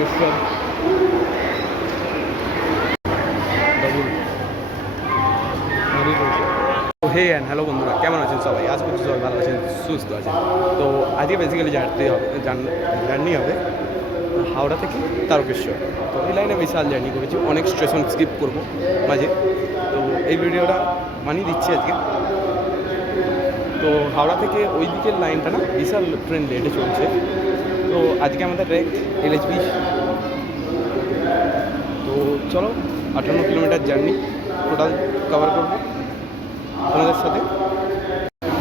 তারকেশ্বর hey and hello বন্ধুরা, কেমন আছেন সবাই? আজ করছি সবাই ভালো আছেন, সুস্থ আছেন। তো আজকে বেসিক্যালি জার্নি হবে হাওড়া থেকে তারকেশ্বর। তো এই লাইনে বিশাল জার্নি করেছি, অনেক স্টেশন স্কিপ করব মাঝে। তো এই ভিডিওটা বানিয়ে দিচ্ছি আজকে। তো হাওড়া থেকে ওই দিকের লাইনটা না বিশাল ট্রেন লেটে চলছে। তো আজকে আমাদের ট্রেক LHB। তো চলো 58 কিলোমিটার জার্নি টোটাল কভার করবো তোমাদের সাথে।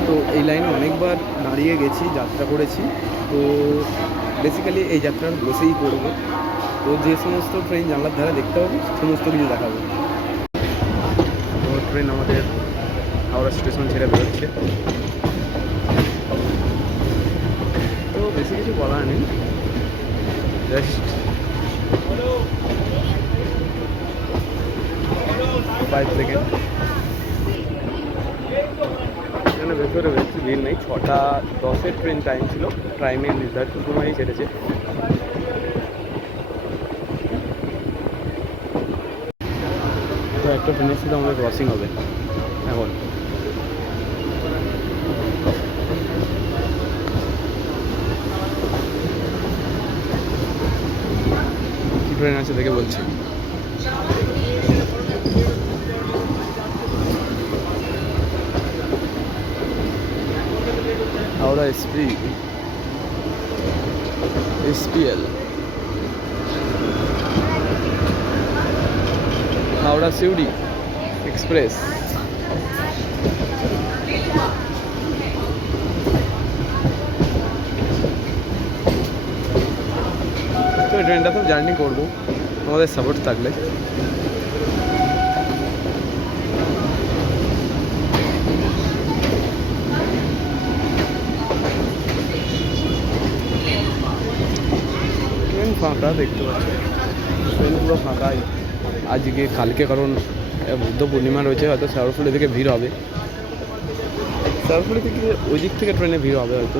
তো এই লাইনে অনেকবার দাঁড়িয়ে গেছি, যাত্রা করেছি। তো বেসিক্যালি এই যাত্রাটা বসেই করব। তো যে সমস্ত ট্রেন জানলার ধারে দেখতে হবে সমস্ত কিছু দেখাবো। তো ট্রেন আমাদের হাওড়া স্টেশন ছেড়ে বেরোচ্ছে। তো বেশি কিছু বলার নেই, জাস্ট 5 সেকেন্ড। এখানে ভেতরে বেশি ভিড় নেই, 6:10 ট্রেন টাইম ছিল, টাইমের নির্ধারিত সময়ই ছেড়েছে। তো একটা ট্রেনের সাথে আমাদের ক্রসিং হবে এখন। ট্রেন আছে দেখে বলছি। হাওড়া SPL, হাওড়া সিউড়ি এক্সপ্রেস। তো এই ট্রেনটাতেও জার্নি করবো তোমাদের সাপোর্ট থাকলে। ট্রেন ফাঁকা দেখতে পাচ্ছি, ট্রেন পুরো ফাঁকাই আজকে কালকে, কারণ বুদ্ধ পূর্ণিমা রয়েছে, হয়তো শেওড়াফুলি থেকে ভিড় হবে। শেওড়াফুলি থেকে ওই দিক থেকে ট্রেনে ভিড় হবে হয়তো।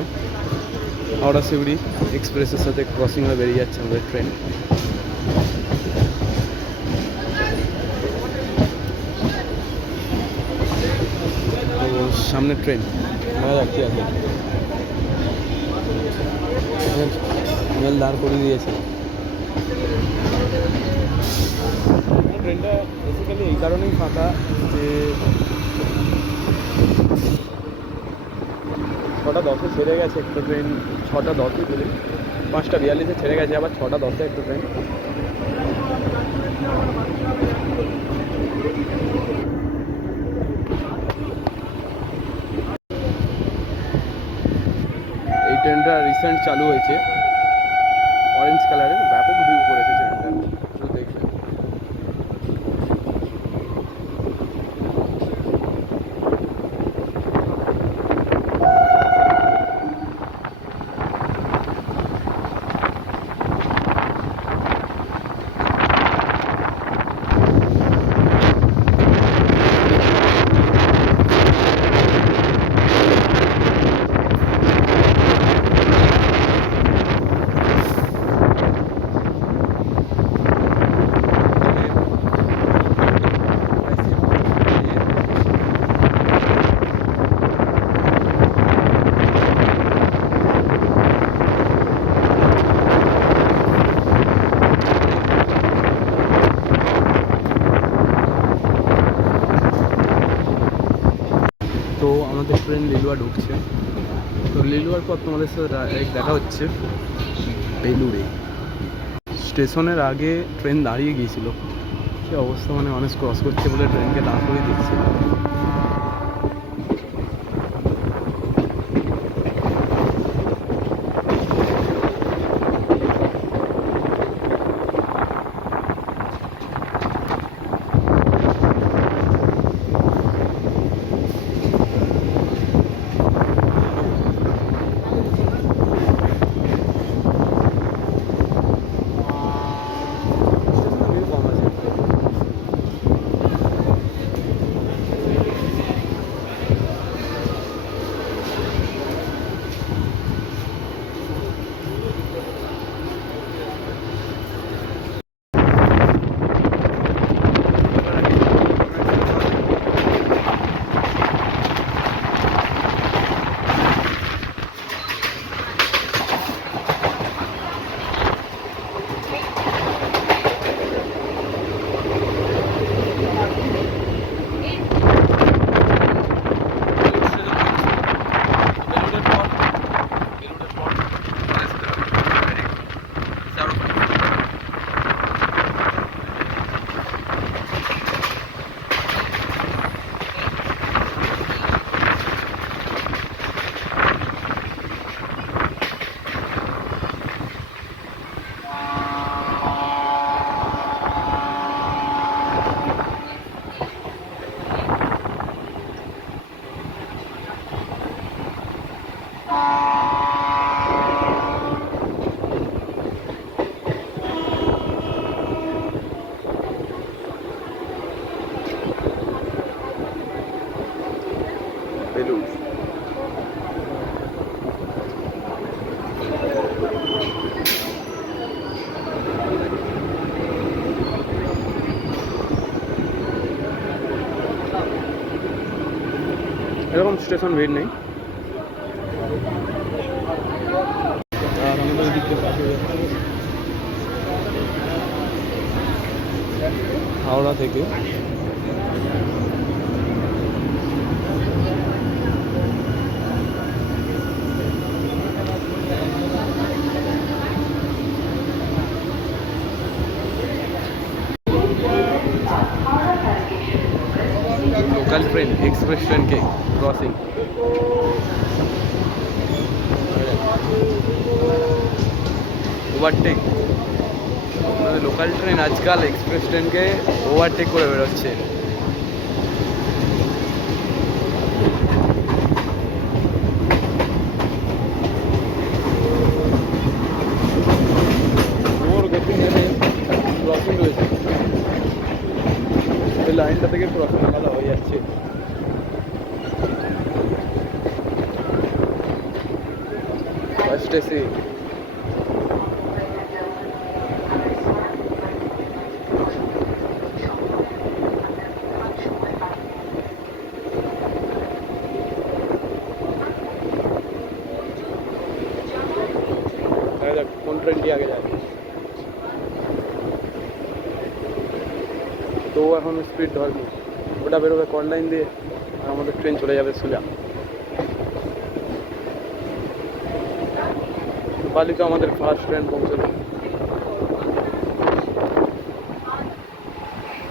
হাওড়া সিউড়ি এক্সপ্রেসের সাথে ক্রসিং হয়ে বেরিয়ে যাচ্ছে আমাদের ট্রেন। তো সামনে ট্রেন দেখা যাচ্ছে, আছে মেল দাঁড় করে দিয়েছে। ট্রেনটা বেসিক্যালি এই কারণেই ফাঁকা যে 6:10 ছেড়ে গেছে একটা ট্রেন, 6:10 বলে 5:42 ছেড়ে গেছে, আবার 6:10 একটা ট্রেন। এই ট্রেনটা রিসেন্ট চালু হয়েছে, অরেঞ্জ কালারের, ব্যাপক ভিউ করেছে ট্রেনটা, শুধু দেখবেন। তো আমাদের ট্রেন লিলুয়া ঢুকছে। তো লিলুয়ার পর তোমাদের সাথে দেখা হচ্ছে বেলুড়ে। স্টেশনের আগে ট্রেন দাঁড়িয়ে গিয়েছিল, সে অবস্থা, মানে মানুষ ক্রস করছে বলে ট্রেনকে দাঁড় করে দিচ্ছে। স্টেশন ভিড় নেই। আর আমাদের ওই দিক থেকে পাশে হাওড়া থেকে लोकल ट्रेन एक्सप्रेस ट्रेन के क्रॉसिंग ओवरटेक लोकल ट्रेन आजकल एक्सप्रेस ट्रेन के ओवरटेक করে বেরোচ্ছে। ওর গতি মেনে ক্রসিং রয়েছে, এই লাইনটা থেকে ক্রসিং আলাদা হয়ে যাচ্ছে। ফার্স্ট এসি কোন ট্রেনটি আগে যায়। তো এখন স্পিড ধরবে, ওটা বেরোবে কোন লাইন দিয়ে, আর আমাদের ট্রেন চলে যাবে সোজা। বালি তো আমাদের ফার্স্ট ট্রেন পৌঁছলো।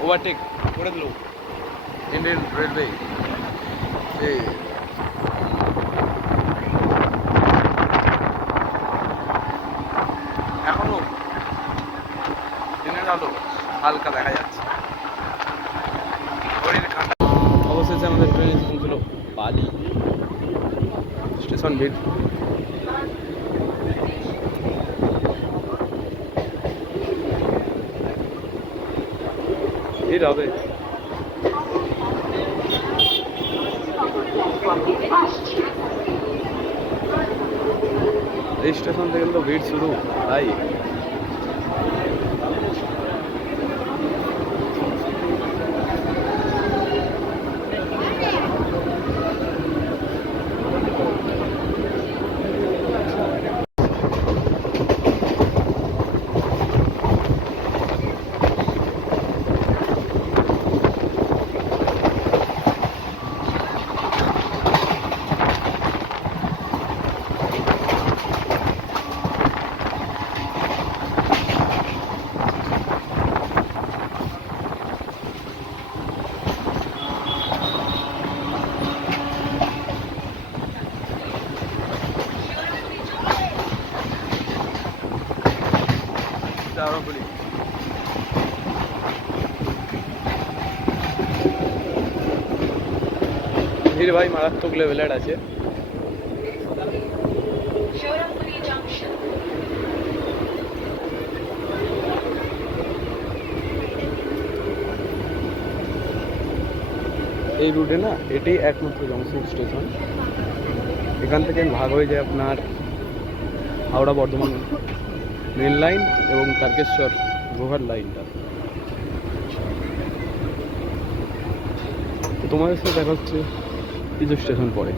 ওভারটেক করে দিল ইন্ডিয়ান রেলওয়ে। এখনো দিনের আলো হালকা দেখা যাচ্ছে। অবশেষে আমাদের ট্রেন স্টেশন ছিল বালি স্টেশন ভিড়। ভিড় হবে। এই স্টেশন থেকে তো ভিড় শুরু ভাই। ভিড় ভাই মারাত্মক লেভেলের আছে। এই রুটে না এটাই একমাত্র জংশন স্টেশন। এখান থেকে ভাগ হয়ে যায় আপনার হাওড়া বর্ধমান মেন লাইন এবং তারকেশ্বর গোঘাট লাইনটা। তো তোমাদের সাথে দেখা হচ্ছে কিছু স্টেশন পরে।